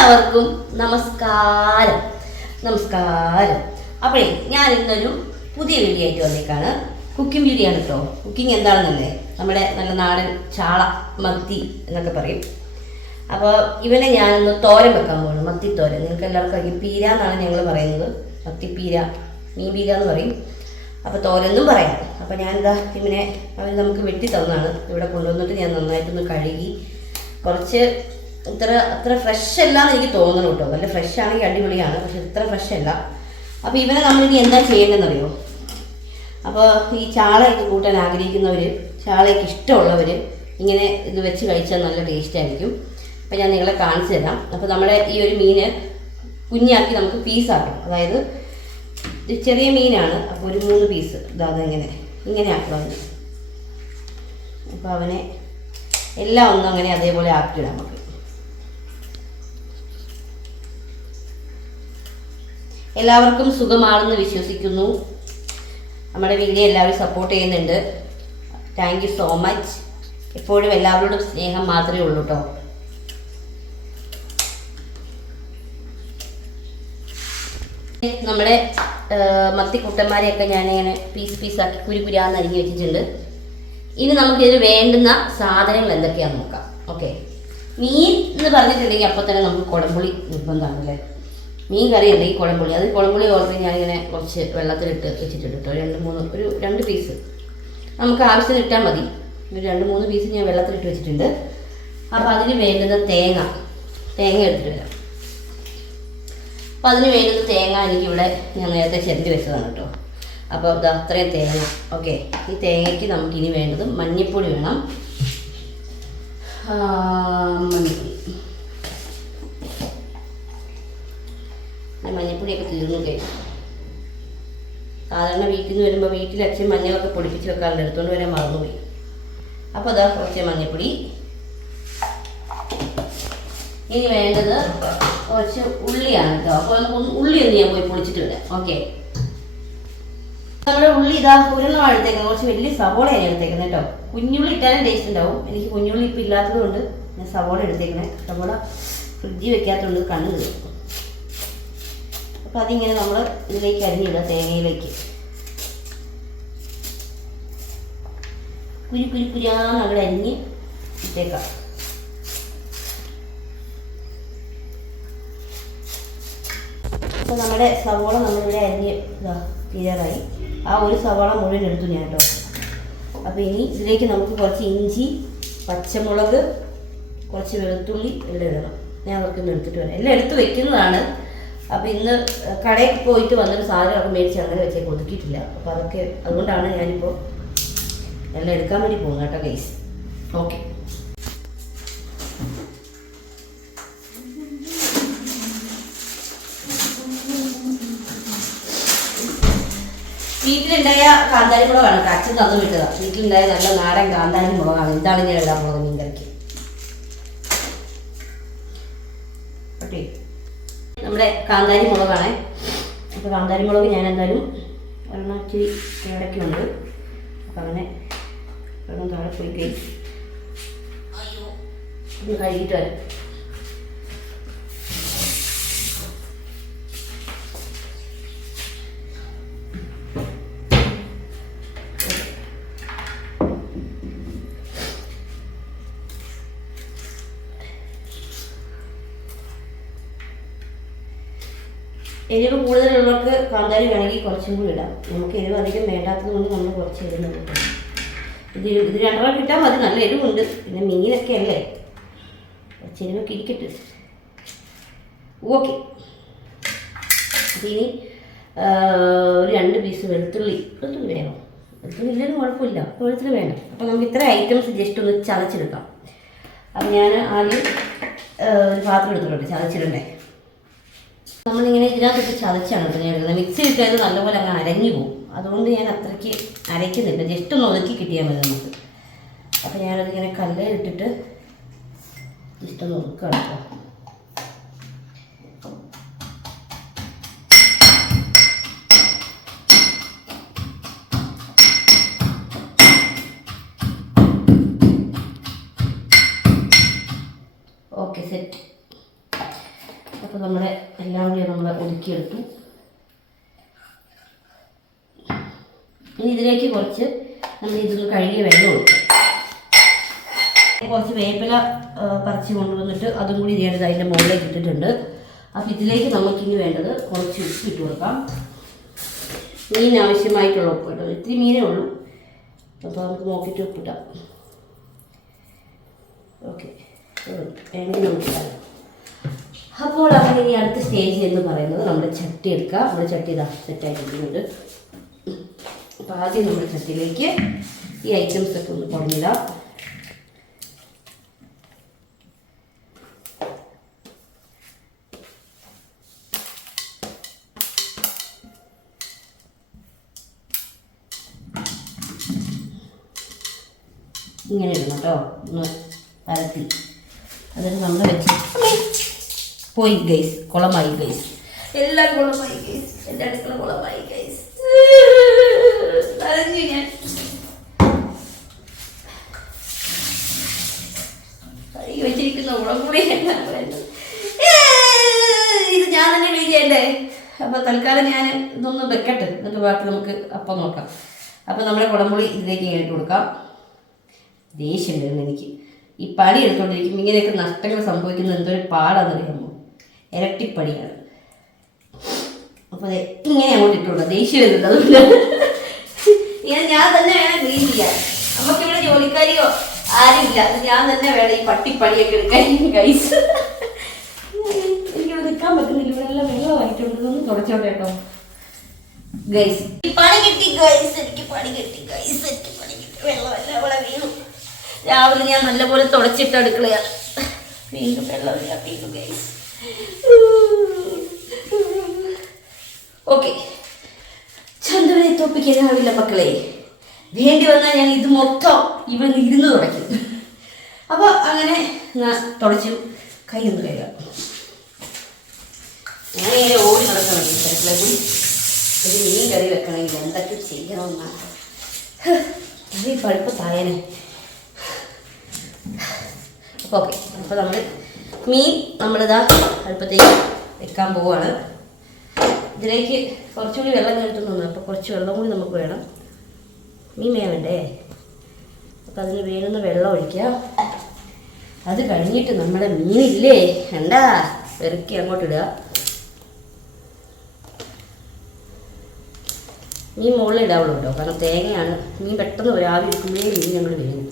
എല്ലാവർക്കും നമസ്കാരം. നമസ്കാരം. അപ്പോഴേ ഞാൻ ഇന്നൊരു പുതിയ വീഡിയോ ആയിട്ട് വന്നേക്കാണ്. കുക്കിംഗ് വീഡിയോ ആണ് കേട്ടോ കുക്കിംഗ് എന്താണെന്നല്ലേ? നമ്മുടെ നല്ല നാടൻ ചാള മത്തി എന്നൊക്കെ പറയും. അപ്പോൾ ഇവനെ ഞാനൊന്ന് തോരൻ വെക്കാൻ പോകണം മത്തിത്തോരൻ നിങ്ങൾക്ക് എല്ലാവർക്കും അറിയാം. പീര എന്നാണ് ഞങ്ങൾ പറയുന്നത്. മത്തിപ്പീര മീൻ പീര എന്ന് പറയും. അപ്പോൾ തോരെന്നും പറയാം. അപ്പോൾ ഞാനിതാ ഇവനെ അവൻ നമുക്ക് വെട്ടി തന്നാണ് ഇവിടെ കൊണ്ടുവന്നിട്ട് ഞാൻ നന്നായിട്ടൊന്ന് കഴുകി കുറച്ച് ഇത്ര അത്ര ഫ്രഷ് അല്ല എന്ന് എനിക്ക് തോന്നണം കേട്ടോ നല്ല ഫ്രഷ് ആണെങ്കിൽ അടിപൊളിയാണ്. പക്ഷെ ഇത്ര ഫ്രഷ് അല്ല. അപ്പോൾ ഇവനെ നമ്മളിനി എന്താ ചെയ്യേണ്ടതെന്നറിയോ? അപ്പോൾ ഈ ചാളയൊക്കെ കൂട്ടാൻ ആഗ്രഹിക്കുന്നവർ ചാളയൊക്കെ ഇഷ്ടമുള്ളവർ ഇങ്ങനെ ഇത് വെച്ച് കഴിച്ചാൽ നല്ല ടേസ്റ്റ് ആയിരിക്കും. അപ്പോൾ ഞാൻ നിങ്ങളെ കാണിച്ചു തരാം. അപ്പോൾ നമ്മുടെ ഈ ഒരു മീന് കുഞ്ഞാക്കി നമുക്ക് പീസാക്കാം അതായത് ചെറിയ മീനാണ്. അപ്പോൾ ഒരു മൂന്ന് പീസ് ഇതാ ഇങ്ങനെ ഇങ്ങനെ ആക്കുക അപ്പോൾ അവനെ എല്ലാം ഒന്നും അങ്ങനെ അതേപോലെ ആക്കിയിടാം നമുക്ക്. എല്ലാവർക്കും സുഖമാണെന്ന് വിശ്വസിക്കുന്നു. നമ്മുടെ വീഡിയോ എല്ലാവരും സപ്പോർട്ട് ചെയ്യുന്നുണ്ട്. താങ്ക് സോ മച്ച് എപ്പോഴും എല്ലാവരോടും സ്നേഹം മാത്രമേ ഉള്ളൂ കേട്ടോ നമ്മുടെ മത്തിക്കുട്ടന്മാരെയൊക്കെ ഞാനിങ്ങനെ പീസ് പീസാക്കി കുരു കുരാന്ന് അരിഞ്ഞു വെച്ചിട്ടുണ്ട്. ഇനി നമുക്കിതിന് വേണ്ടുന്ന സാധനങ്ങൾ എന്തൊക്കെയാണെന്ന് നോക്കാം. ഓക്കെ മീൻ എന്ന് പറഞ്ഞിട്ടുണ്ടെങ്കിൽ അപ്പോൾ തന്നെ നമുക്ക് കുടംപുളി നിർബന്ധമാണ് അല്ലേ മീൻ കറി ഉണ്ടെങ്കിൽ കുടംപുളി അത് കുടംപുളി ഓൾറെഡി ഞാനിങ്ങനെ കുറച്ച് വെള്ളത്തിലിട്ട് വെച്ചിട്ടുണ്ട് കേട്ടോ. രണ്ട് മൂന്ന് ഒരു രണ്ട് പീസ്. നമുക്ക് ആവശ്യത്തിന് ഇട്ടാൽ മതി. ഒരു രണ്ട് മൂന്ന് പീസ് ഞാൻ വെള്ളത്തിലിട്ട് വെച്ചിട്ടുണ്ട്. അപ്പോൾ അതിന് വേണ്ടുന്ന തേങ്ങ തേങ്ങ എടുത്തിട്ട് വരാം. അപ്പോൾ അതിന് വേണ്ടുന്ന തേങ്ങ എനിക്കിവിടെ ഞാൻ നേരത്തെ ചെരുതി വെച്ചതാണ് കേട്ടോ. അപ്പോൾ ഇത് അത്രയും തേങ്ങ. ഓക്കെ. ഈ തേങ്ങയ്ക്ക് നമുക്ക് ഇനി വേണ്ടത് മഞ്ഞൾപ്പൊടി വേണം. മഞ്ഞൾപ്പൊടി പിന്നെ മഞ്ഞപ്പൊടിയൊക്കെ തീർന്നു കഴിഞ്ഞു. സാധാരണ വീട്ടിൽ നിന്ന് വരുമ്പോൾ വീട്ടിൽ അച്ഛൻ മഞ്ഞളൊക്കെ പൊടിപ്പിച്ച് വെക്കാറുണ്ട്. എടുത്തുകൊണ്ട് വരാൻ മറന്നുപോയി. അപ്പോൾ അതാ കുറച്ച് മഞ്ഞൾപ്പൊടി ഇനി വേണ്ടത് കുറച്ച് ഉള്ളിയാണ് കേട്ടോ അപ്പോൾ നമുക്ക് ഉള്ളി ഒന്ന് ഞാൻ പോയി പൊളിച്ചിട്ട് വരാം. ഓക്കെ. നമ്മുടെ ഉള്ളി ഇതാ എടുത്തേക്കുന്നത് കുറച്ച് വലിയ സവോളയാണ് എടുത്തേക്കുന്നത് കേട്ടോ കുഞ്ഞുള്ളി ഇട്ടാലും ടേസ്റ്റ് ഉണ്ടാവും. എനിക്ക് കുഞ്ഞുള്ളി ഇപ്പം ഇല്ലാത്തത് കൊണ്ട് ഞാൻ സവോള എടുത്തേക്കണേ. സവോള ഫ്രിഡ്ജിൽ വെക്കാത്തതുകൊണ്ട് കണ്ണ് തീർക്കും അപ്പോൾ അതിങ്ങനെ നമ്മൾ ഇതിലേക്ക് അരിഞ്ഞിടുക തേങ്ങയിലേക്ക്. കുരി കുരി കുരിയാന്ന് അവിടെ അരിഞ്ഞ് ഇട്ടേക്കാം. അപ്പോൾ നമ്മുടെ സവോള നമ്മളിവിടെ അരിഞ്ഞ് തീരാറായി. ആ ഒരു സവോള മുഴുവൻ എടുത്തു ഞാൻ കേട്ടോ. അപ്പോൾ ഇനി ഇതിലേക്ക് നമുക്ക് കുറച്ച് ഇഞ്ചി പച്ചമുളക് കുറച്ച് വെളുത്തുള്ളി എല്ലാം ഇടണം. ഞാൻ അതൊക്കെ ഒന്ന് എടുത്തിട്ട് വരാം. എല്ലാം എടുത്ത് വെക്കുന്നതാണ്. അപ്പോൾ ഇന്ന് കടയിൽ പോയിട്ട് വന്നൊരു സാധനമൊക്കെ മേടിച്ച് അങ്ങനെ വെച്ചേക്ക് ഒതുക്കിയിട്ടില്ല. അപ്പോൾ അതൊക്കെ അതുകൊണ്ടാണ് ഞാനിപ്പോൾ എല്ലാം എടുക്കാൻ വേണ്ടി പോകുന്നത് കേട്ടോ ഗൈസ് ഓക്കെ വീട്ടിലുണ്ടായ കാന്താരി മുളകാണ്. അച്ഛൻ തന്നു വിട്ടത്. വീട്ടിലുണ്ടായ നല്ല നാടൻ കാന്താരി മുളകാണ്. ഇതാണ് ഞാൻ ഇടാൻ മുളകും മീൻ കറിക്ക് ഓക്കെ നമ്മുടെ കാന്താരി മുളകാണ്. അപ്പോൾ കാന്താരി മുളക് ഞാൻ എന്തായാലും ഒരെണ്ണം ഇച്ചിരി ഇടയ്ക്കുണ്ട്. അപ്പം അങ്ങനെ ഒരെണ്ണം താഴെ പോയി കഴിഞ്ഞു ഒന്ന് കഴുകിയിട്ട് വരാം. എരിവ് കൂടുതലുള്ളവർക്ക് കാന്താരി വേണമെങ്കിൽ കുറച്ചും കൂടി ഇടാം. നമുക്ക് എരിവ് അധികം വേണ്ടാത്തതുകൊണ്ട് നമ്മൾ കുറച്ച് എരിവ് ഇത് ഇത് രണ്ടെണ്ണം കിട്ടാൻ മതി. നല്ല എരിവുണ്ട്. പിന്നെ മീനൊക്കെ അല്ലേ? കുറച്ച് എരിവൊക്കെ ഇരിക്കട്ടെ. ഓക്കെ. ഇനി ഒരു രണ്ട് പീസ് വെളുത്തുള്ളി. വെളുത്തുള്ളി വേണം? വെളുത്തുള്ളി ഇല്ലെങ്കിലും കുഴപ്പമില്ല. വെളുത്തുള്ളി വേണം. അപ്പോൾ നമുക്ക് ഇത്ര ഐറ്റംസ് ജസ്റ്റ് ഒന്ന് ചതച്ചെടുക്കാം. അപ്പം ഞാൻ ആദ്യം ഒരു പാത്രം എടുത്തിട്ടുണ്ട്. ചതച്ചിടണ്ടേ? നമ്മളിങ്ങനെ ഇതിനകത്തിട്ട് ചതച്ചാണ് കേട്ടോ ഞാൻ എടുക്കുന്നത് മിക്സി ഇട്ടത് നല്ലപോലെ അങ്ങ് അരഞ്ഞു പോകും. അതുകൊണ്ട് ഞാൻ അത്രയ്ക്ക് അരയ്ക്കുന്നില്ല. ജസ്റ്റ് ഒന്ന് ഒതുക്കി കിട്ടിയാൽ മതി നമുക്ക്. അപ്പോൾ ഞാനതിങ്ങനെ കല്ലിട്ടിട്ട് ജസ്റ്റ് ഒന്ന് ഒതുക്കുകയാണ് കേട്ടോ. Okay set. അപ്പോൾ നമ്മുടെ എല്ലാം കൂടി നമ്മൾ ഒതുക്കിയെടുത്തു. ഇനി ഇതിലേക്ക് കുറച്ച് നമ്മൾ ഇതിൽ കഴുകിയ വെള്ളം ഒഴിക്കും. കുറച്ച് വേപ്പില പറിച്ച് കൊണ്ടുവന്നിട്ട് അതും കൂടി ചെയ്യേണ്ടത് അതിന്റെ മുകളിലേക്ക് ഇട്ടിട്ടുണ്ട്. അപ്പോൾ ഇതിലേക്ക് നമുക്കിനി വേണ്ടത് കുറച്ച് ഉപ്പ് ഇട്ട് കൊടുക്കാം. മീൻ ആവശ്യമായിട്ടുള്ള ഉപ്പ് കേട്ടോ. ഇത്തിരി മീനേ ഉള്ളൂ. അപ്പോൾ നമുക്ക് നോക്കിയിട്ട് ഉപ്പിട്ടാം ഓക്കെ. എങ്ങനെ അപ്പോൾ അങ്ങനെ ഇനി അടുത്ത സ്റ്റേജ് എന്ന് പറയുന്നത് നമ്മൾ ചട്ടി എടുക്കുക. നമ്മുടെ ചട്ടി ഇതാ സെറ്റായിട്ടുണ്ട് അപ്പോൾ ആദ്യം നമ്മുടെ ചട്ടിയിലേക്ക് ഈ ഐറ്റംസ് ഒക്കെ ഒന്ന് കുഴഞ്ഞിടാം ഇങ്ങനെ ഇടണം കേട്ടോ. ഒന്ന് പരത്തി. അതൊക്കെ നമ്മൾ വെച്ച്. പോയി ഗൈസ് കുളമായി ഗൈസ് എല്ലാം കുളമായി ഗൈസ് എന്റെ അടുക്കള കുളമായി ഗൈസ് നനഞ്ഞു ഞാൻ. വെച്ചിരിക്കുന്ന ഇത് ഞാൻ തന്നെ ചെയ്യണ്ടേ അപ്പൊ തൽക്കാലം ഞാൻ ഇതൊന്ന് വെക്കട്ടെ. എന്നിട്ട് ബാക്കി നമുക്ക് അപ്പം നോക്കാം. അപ്പൊ നമ്മുടെ കുളമ്പുളി ഇതിലേക്ക് ഇട്ട് കൊടുക്കാം. ദേഷ്യം വരുന്നു എനിക്ക്. ഈ പണി എടുത്തോണ്ടിരിക്കും ഇങ്ങനെയൊക്കെ നഷ്ടങ്ങൾ സംഭവിക്കുന്നത് എന്തൊരു പാടാണെന്നറിയാമോ ഇരട്ടിപ്പണിയാണ് അപ്പോൾ ഇങ്ങനെ അങ്ങോട്ട് ദേഷ്യം വരുന്നത് അതുകൊണ്ട്. ഇങ്ങനെ ഞാൻ തന്നെ വേണം ക്ലീൻ ചെയ്യാൻ. നമുക്ക് ഇവിടെ ജോലിക്കാരിയോ ആരുമില്ല ഞാൻ തന്നെ വേണം ഈ പട്ടിപ്പടിയൊക്കെ എടുക്കാൻ കൈസ് എനിക്കിവിടെ നിൽക്കാൻ പറ്റുന്നില്ല. ഇവിടെ എല്ലാം വെള്ളമായിട്ടുണ്ട് ഇതൊന്ന് തുടച്ചോട്ടെ കേട്ടോ. ഗൈസ് പണി കിട്ടി ഗൈസ് എനിക്ക് പണി കിട്ടി ഗൈസ് എനിക്ക് പണി കിട്ടി. വെള്ളമല്ല ഇവിടെ വീണു. രാവിലെ ഞാൻ നല്ലപോലെ തുടച്ചിട്ട് അടുക്കളയാണ് വീണ്ടും വെള്ളമില്ല വീണ്ടും ഗൈസ് ഓക്കെ ചന്ദ്രനെ തോപ്പിക്കാനാവില്ല മക്കളെ. വേണ്ടി വന്നാൽ ഞാൻ ഇത് മൊത്തം ഇവിടെ നിന്ന് ഇരുന്ന് തുടയ്ക്കും. അപ്പോൾ അങ്ങനെ തുടച്ചു കൈ ഒന്ന് കഴുകാം. ഞാൻ ഇങ്ങനെ ഓടി നടക്കണം തിരക്കിലെ ഒരു മീൻ കറി വെക്കണമെങ്കിൽ എന്തൊക്കെ ചെയ്യണമെന്നാണ് പഴുപ്പ് തായനെ. അപ്പോൾ ഓക്കെ അപ്പോൾ നമ്മൾ മീൻ നമ്മളിതാ അടുപ്പത്തേക്ക് വെക്കാൻ പോവാണ്. ഇതിലേക്ക് കുറച്ചുകൂടി വെള്ളം കയറ്റുന്നുണ്ട് അപ്പോൾ കുറച്ച് വെള്ളം കൂടി നമുക്ക് വേണം. മീൻ വേണ്ടേ അപ്പോൾ അതിന് വേണമെന്ന് വെള്ളം ഒഴിക്കുക അത് കഴിഞ്ഞിട്ട് നമ്മുടെ മീനില്ലേ? കണ്ടാ? പെറുക്കി അങ്ങോട്ട് ഇടുക. മീൻ മുകളിൽ ഇടാവുള്ളൂ കേട്ടോ. കാരണം തേങ്ങയാണ്. മീൻ പെട്ടെന്ന് ഒരാവിരിക്കുമ്പോഴേ മീൻ ഞങ്ങൾ വരുന്നു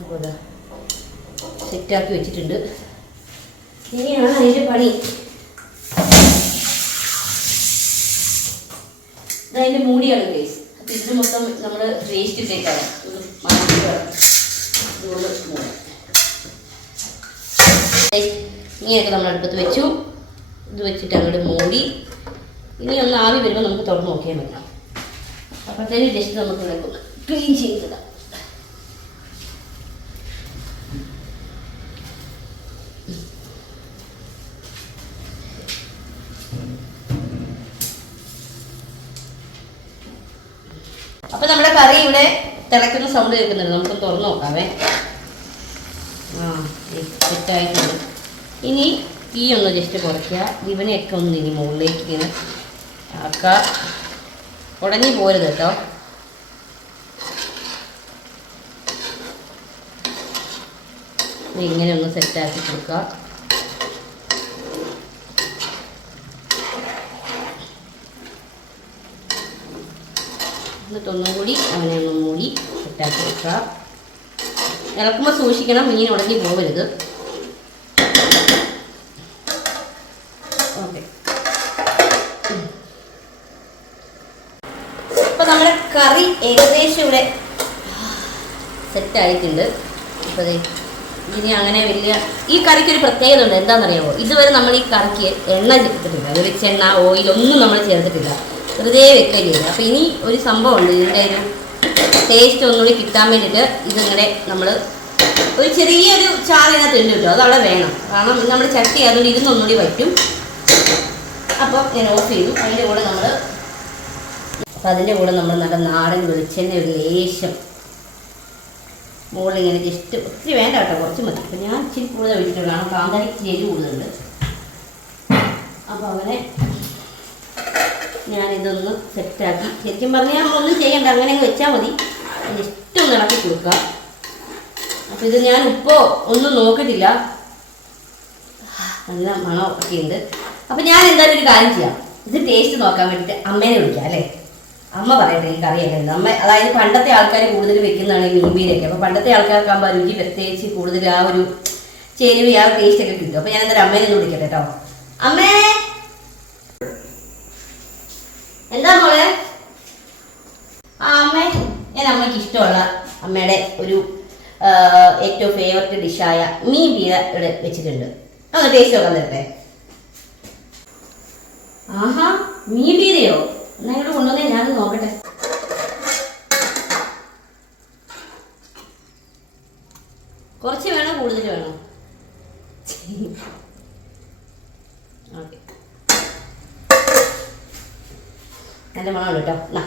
അപ്പോൾ ഇതാ. സെറ്റാക്കി വെച്ചിട്ടുണ്ട്. ഇനിയാണ് അതിന്റെ പണി. ഇതതിന്റെ മൂടിയാണ് കേസ് അപ്പം ഇതിന് മൊത്തം നമ്മൾ വേസ്റ്റ് ഇട്ടേക്കാണ്. ഇങ്ങനെയൊക്കെ നമ്മൾ അടുപ്പത്ത് വെച്ചു. ഇത് വെച്ചിട്ട് അങ്ങോട്ട് മൂടി. ഇനി ഒന്ന് ആവി വരുമ്പോൾ നമുക്ക് തുറന്ന് നോക്കിയാൽ മതി. അപ്പോഴത്തേക്ക് ജസ്റ്റ് നമുക്ക് ക്ലീൻ ചെയ്തിടാം അപ്പൊ നമ്മുടെ കറി ഇവിടെ തിളക്കുന്ന സൗണ്ട് കേൾക്കുന്നുണ്ട്. നമുക്ക് തുറന്നു നോക്കാവേ. ആ ഇനി ഈ ഒന്ന് ജസ്റ്റ് കുറയ്ക്കുക. ഇവനെയൊക്കെ ഒന്ന് ഇനി മുകളിലേക്ക് ഇങ്ങനെ ആക്കുക ഉടഞ്ഞു പോരുത് കേട്ടോ. ഇങ്ങനെ ഒന്ന് സെറ്റാക്കി കൊടുക്കുക എന്നിട്ടൊന്നും കൂടി അവനെ ഒന്ന് മൂടി സെറ്റാക്കി വെക്കുക ഇളക്കുമ്പോൾ സൂക്ഷിക്കണം മീൻ ഉടഞ്ഞു പോകരുത് ഓക്കെ. ഇപ്പം നമ്മുടെ കറി ഏകദേശം ഇവിടെ സെറ്റായിട്ടുണ്ട് അപ്പോൾ ഇനി അങ്ങനെ വലിയ ഈ കറിക്ക് ഒരു പ്രത്യേകത ഉണ്ട്. എന്താണെന്നറിയാമോ? ഇതുവരെ നമ്മൾ ഈ കറിക്ക് എണ്ണ ചേർത്തിട്ടില്ല. അത് വെച്ചെണ്ണ ഓയിൽ ഒന്നും നമ്മൾ ചേർത്തിട്ടില്ല. വെറുതെ വെക്കരുത് അപ്പോൾ ഇനി ഒരു സംഭവം ഉണ്ട്. ഇതിന്റെ ഒരു ടേസ്റ്റ് ഒന്നുകൂടി കിട്ടാൻ വേണ്ടിയിട്ട് ഇതിങ്ങനെ നമ്മൾ ഒരു ചെറിയൊരു ചാറിനകത്ത് ഉണ്ട് കിട്ടും അതവിടെ വേണം. കാരണം നമ്മൾ ചട്ടി അതുകൊണ്ട് ഇരുന്നൊന്നുകൂടി വയ്ക്കും. അപ്പോൾ ഞാൻ ഓഫ് ചെയ്തു. അതിന്റെ കൂടെ നമ്മൾ അപ്പം അതിന്റെ കൂടെ നമ്മൾ നല്ല നാടൻ വെളിച്ചെണ്ണ ഒരു ലേശം മുകളിൽ ഇങ്ങനെ ജസ്റ്റ് ഒത്തിരി വേണ്ട കേട്ടോ കുറച്ച് മതി. അപ്പം ഞാൻ ഇച്ചിരി കൂടുതൽ ഒഴിച്ചിട്ടുണ്ട് കാന്താരി ഇച്ചിരി എരി കൂടുതലുണ്ട്. അപ്പോൾ അവനെ ഞാനിതൊന്ന് സെറ്റാക്കി. ശരിക്കും പറഞ്ഞാൽ നമ്മളൊന്നും ചെയ്യണ്ട. അങ്ങനെ അങ്ങ് വെച്ചാൽ മതി. ജസ്റ്റ് ഒന്ന് ഇളക്കി കൊടുക്കുക അപ്പോൾ ഇത് ഞാൻ ഉപ്പോ ഒന്നും നോക്കിയിട്ടില്ല. നല്ല മണമൊക്കെ ഉണ്ട് അപ്പം ഞാൻ എന്തായാലും ഒരു കാര്യം ചെയ്യാം. ഇത് ടേസ്റ്റ് നോക്കാൻ വേണ്ടിയിട്ട് അമ്മേനെ വിളിക്കാം അല്ലേ? അമ്മ പറയട്ടെ ഈ കറിയൊക്കെ നമ്മ അതായത് പണ്ടത്തെ ആൾക്കാർ കൂടുതൽ വെക്കുന്നതാണ് ഈ മീൻപീരൊക്കെ അപ്പോൾ പണ്ടത്തെ ആൾക്കാർക്കാകുമ്പോൾ രുചി പ്രത്യേകിച്ച് കൂടുതൽ ആ ഒരു ചേരുവ ആ ടേസ്റ്റ് ഒക്കെ കിട്ടും. അപ്പോൾ ഞാൻ എന്തായാലും അമ്മേനെ ഒന്ന് വിളിക്കട്ടെ കേട്ടോ. അമ്മേ! എന്താ മോളെ? ആ അമ്മേ. ഞാൻ അമ്മയ്ക്ക് ഇഷ്ടമുള്ള അമ്മയുടെ ഒരു ഏറ്റവും ഫേവററ്റ് ഡിഷായ മീൻ പീര ഇവിടെ വെച്ചിട്ടുണ്ട്. ഒന്ന് ടേസ്റ്റ് നോക്കാൻ തരട്ടെ. ആഹാ മീൻ പീരയോ? എന്നാ ഇങ്ങോട്ട് കൊണ്ടുവന്നേ ഞാനത് നോക്കട്ടെ കുറച്ച് വേണോ കൂടുതൽ വേണോ ഓക്കെ നല്ല മണമുണ്ട് കേട്ടോ എന്നാ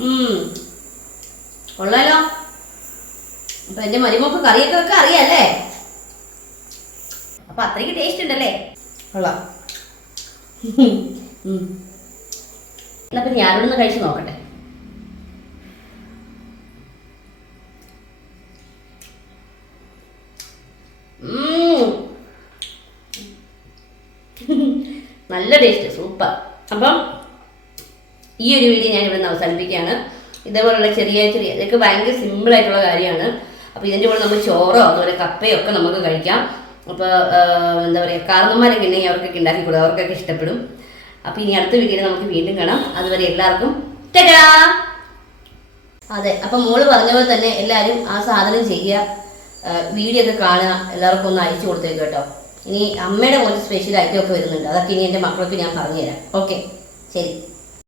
ഉം. കൊള്ളാലോ. അപ്പൊ എന്റെ മരുമോക്ക് കറിയൊക്കെ വെക്കാൻ അറിയാല്ലേ? അപ്പൊ അത്രയ്ക്ക് ടേസ്റ്റ് ഉണ്ടല്ലേ? കൊള്ളാം. എന്നാ പിന്നെ ഞാനിവിടുന്ന് കഴിച്ചു നോക്കട്ടെ. നല്ല ടേസ്റ്റ് സൂപ്പർ അപ്പം ഈ ഒരു വീഡിയോ ഞാൻ ഇവിടെ നിന്ന് അവസാനിപ്പിക്കുകയാണ്. ഇതേപോലുള്ള ചെറിയ ചെറിയ ഇതൊക്കെ ഭയങ്കര സിമ്പിൾ ആയിട്ടുള്ള കാര്യമാണ്. അപ്പോൾ ഇതിന്റെ കൂടെ നമ്മൾ ചോറോ അതുപോലെ കപ്പയോ ഒക്കെ നമുക്ക് കഴിക്കാം. അപ്പോൾ എന്താ പറയുക കാർന്നമാരൊക്കെ ഉണ്ടെങ്കിൽ അവർക്കൊക്കെ ഉണ്ടാക്കി കൊടുക്കും അവർക്കൊക്കെ ഇഷ്ടപ്പെടും. അപ്പോൾ ഇനി അടുത്ത വീഡിയോയിൽ നമുക്ക് വീണ്ടും കാണാം. അതുവരെ എല്ലാവർക്കും ടാ അതെ അപ്പം മോൾ പറഞ്ഞ പോലെ തന്നെ എല്ലാരും ആ സാധനം ചെയ്യുക വീഡിയോ ഒക്കെ കാണുക എല്ലാവർക്കും ഒന്ന് അയച്ചു കൊടുത്തേക്ക് കേട്ടോ. ഇനി അമ്മയുടെ കുറച്ച് സ്പെഷ്യൽ ഐറ്റം ഒക്കെ വരുന്നുണ്ട്. അതൊക്കെ ഇനി എന്റെ മക്കൾക്ക് ഞാൻ പറഞ്ഞുതരാം. ഓക്കെ ശരി.